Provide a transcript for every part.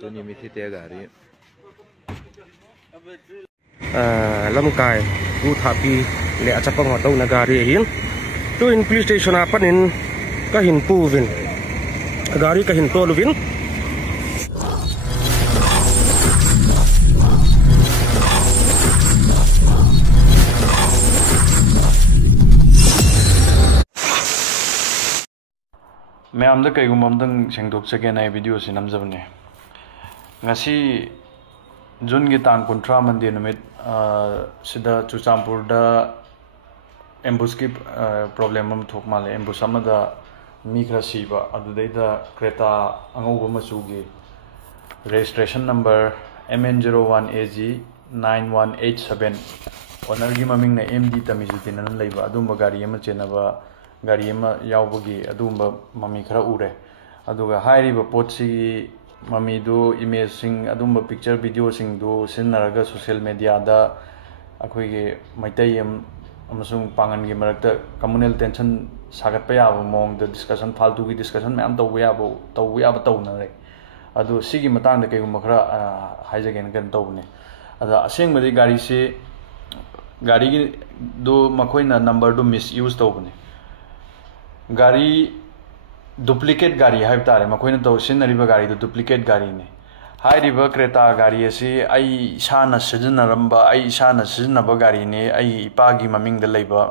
ตัวนี้มีที่เตะกาดิลำกายรูทาปีเลี้ยจับปังหัวเต้านากาดิหินตัวอินพลีสเตชันapaนินก็หินปูวินกาดิก็หินตัวลูวินमैं आमदा कईगुम अमदंग सेंगदोकचगे नाय वीडियो से नमजबने ngasi जून की तांग 13 मंदे नुमित सिदा चुचामपुर दा एम्बुस की प्रॉब्लम हम थोक माले एम्बुस अमदा मी खरा सीबा अदुदैदा क्रेटा अंगौबा मचुगी रजिस्ट्रेशन नंबर MN01AG 9187 ओनर की ममिंग ने MD तमिजुद्दीन न लैबा अदुंबा गाड़ी अमा चेनबा गाड़ी अमा यावबगी अदुंबा ममी खरा उरे अदुगा हाइरिबा पोटसी ममी दो इमेज सिंग अदुंबा पिक्चर वीडियो सिंग दो सिनरगा सोशल मीडिया दा अखोइगे मैतै अमसुंग पांगन की मरकता कम्युनल टेंशन सागत पे याबो मोंग द डिस्कशन फालतू की डिस्कशन मैम तौबो याबो तौनरे अदु सिगी मतांग द कईगुम खरा हाइजगेन गन तौबने अदा असेंगबदि गाड़ी से गाड़ी की दो मखोइना नंबर दो मिस यूज तौबने गाड़ी डुप्लीकेट गाड़ी है तारे मखोइना तो सिनरिबा गाड़ी दो डुप्लीकेट गाड़ी ने हाइरिबा क्रेटा गाड़ी असी आई इसाना सिजनरंबा आई इसाना सिजनबा गाड़ी ने आई इपागी ममिंग द लैबा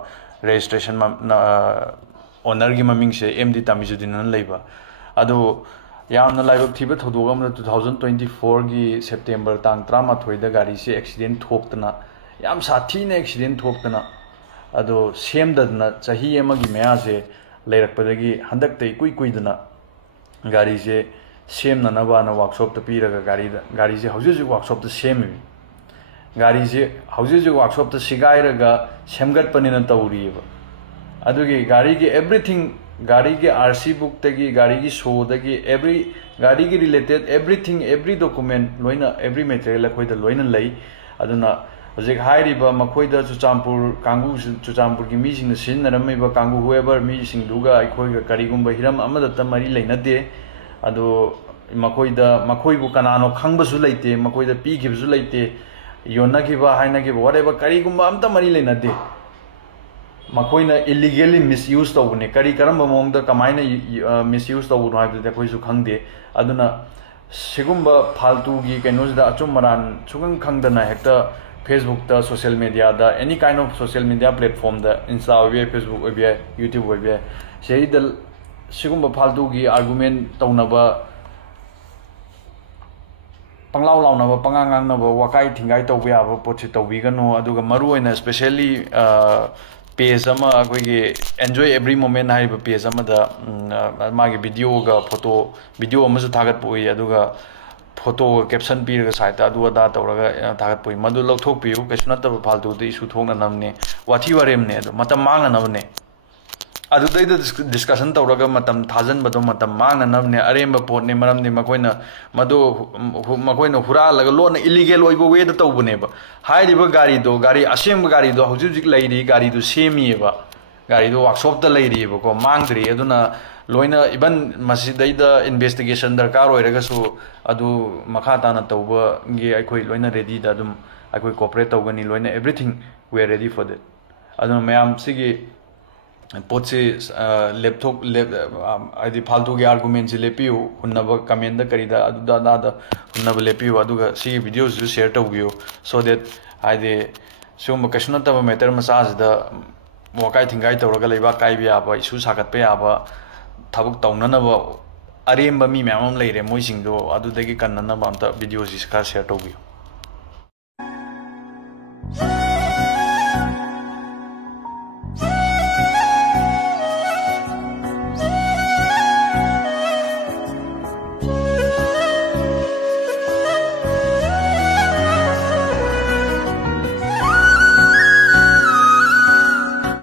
रजिस्ट्रेशन ओनर की ममिंग से MD तमिजुद्दीन न लैबा अदो यामना लाइबक थिबा थोदोगम 2024 की सेप्टेम्बर तांग 13 दा गाड़ी से एक्सीडेंट थोक्तना याम साथीने एक्सीडेंट थोक्तना अदो सेमदना चाही एमगी मया से लेरकपदगी हंदकते कुइदना गाड़ी से सेमननबाना वर्कशॉप त पीरगा गाड़ी से हौजे वर्कशॉप त सेमी गाड़ी से हौजे वर्कशॉप त सिगाइरगा सेमगतपनिना तौरीबा अदुगी गाड़ी की एवरीथिंग गाड़ी के RC बुक तगी गाड़ी की शो तगी एवरी गाड़ी की रिलेटेड एवरीथिंग एवरी डॉक्यूमेंट लोइना एवरी मटेरियल अखोइदा लोइना लई अदुना हजिक हाइरिबा मखोइदा चुचामपुर कांगू चुचामपुर की मीसिंग सिनरमैबा कांगू हुएबर मीसिंग दुगा अखोइगा करिगुंबा हिरम अमदत मरी लेनदे अदो मखोइदा मखोइबु कनानो खंगबसु लैते मखोइदा पीखिबसु लैते योनगिबा हाइनगिबा व्हाटएवर करिगुंबा अमता मरी लेनदे मखोइना इलीगली मिसयूज तौबने करी करम मोंगदा कमाइना मिसयूज तौबनो हाइबदे अखोइसु खंगदे अदुना सिगुंबा फालतू की कैनोसदा अचुम मरान सुगंग खंगदना हेक्ता फेसबुक दा सोशल मीडिया दा any kind of social media platform दा इंस्टा ओबे फेसबुक ओबे यूट्यूब ओबे सेहिदा सिगुंबा फालतू की आर्गुमेंट तौनबा पंगलाव लाउनबा पंगांगांगनबा वकाई थिंगाई तौबे याबा पोछि तौबिगनो अदुगा मरु ओइना स्पेशली पेज अमा अखोइगे एन्जॉय एवरी मोमेंट हाइबा पेज अमा दा मागी वीडियो गा फोटो वीडियो अमसु थागत पोइ अदुगा फोटो कैप्शन पीरगा साइट अदु अदा तौरगा थागत पोइ मदु लौथोक पियु कैसु नतबा फालतू दे इशू थोंना नमने वाथी वारेमने अदु मतम मांगना नबने अदु दैदा डिस्कशन तौरगा मतम थाजन बदो मतम मांगना नबने अरेम पोटने मरमने मखोइना मदो मखोइना हुरालगा लोन इलीगल ओइबो वे द तौबनेबा हाइरिबा गाड़ी असेम गाड़ी दो हुजिक लैरी गाड़ी दो सेमीबा गाड़ी दो वर्कशॉप द लैरीबा को मांगद्री अदुना लोइना इवन मसिदैदा इन्वेस्टिगेशन दरकार ओइरगसु अदु मखा ताना तौबा गे अखोइ लोइना रेडी दा दुम अखोइ कोऑपरेट तौगनी लोइना everything we are ready for that अदु मैम सिगी पोचे लैपटॉप आदि फालतू के आर्गुमेंट से लेपियो हुन्नब कमेंट द करिदा अदुदा दादा हुन्नब लेपियो अदुगा सी वीडियोस जो शेयर तौबियो सो दैट आदि सुम कशनतब मैटर मसाज द वकाई थिंगाई तौरगा लेबा काइबे याबा इशू सागतपे याबा थबक तौननब अरेम मी मैम लेरे मोइसिंग दो अदुदगी कन्ननब अमता वीडियोस खा शेयर तौबियो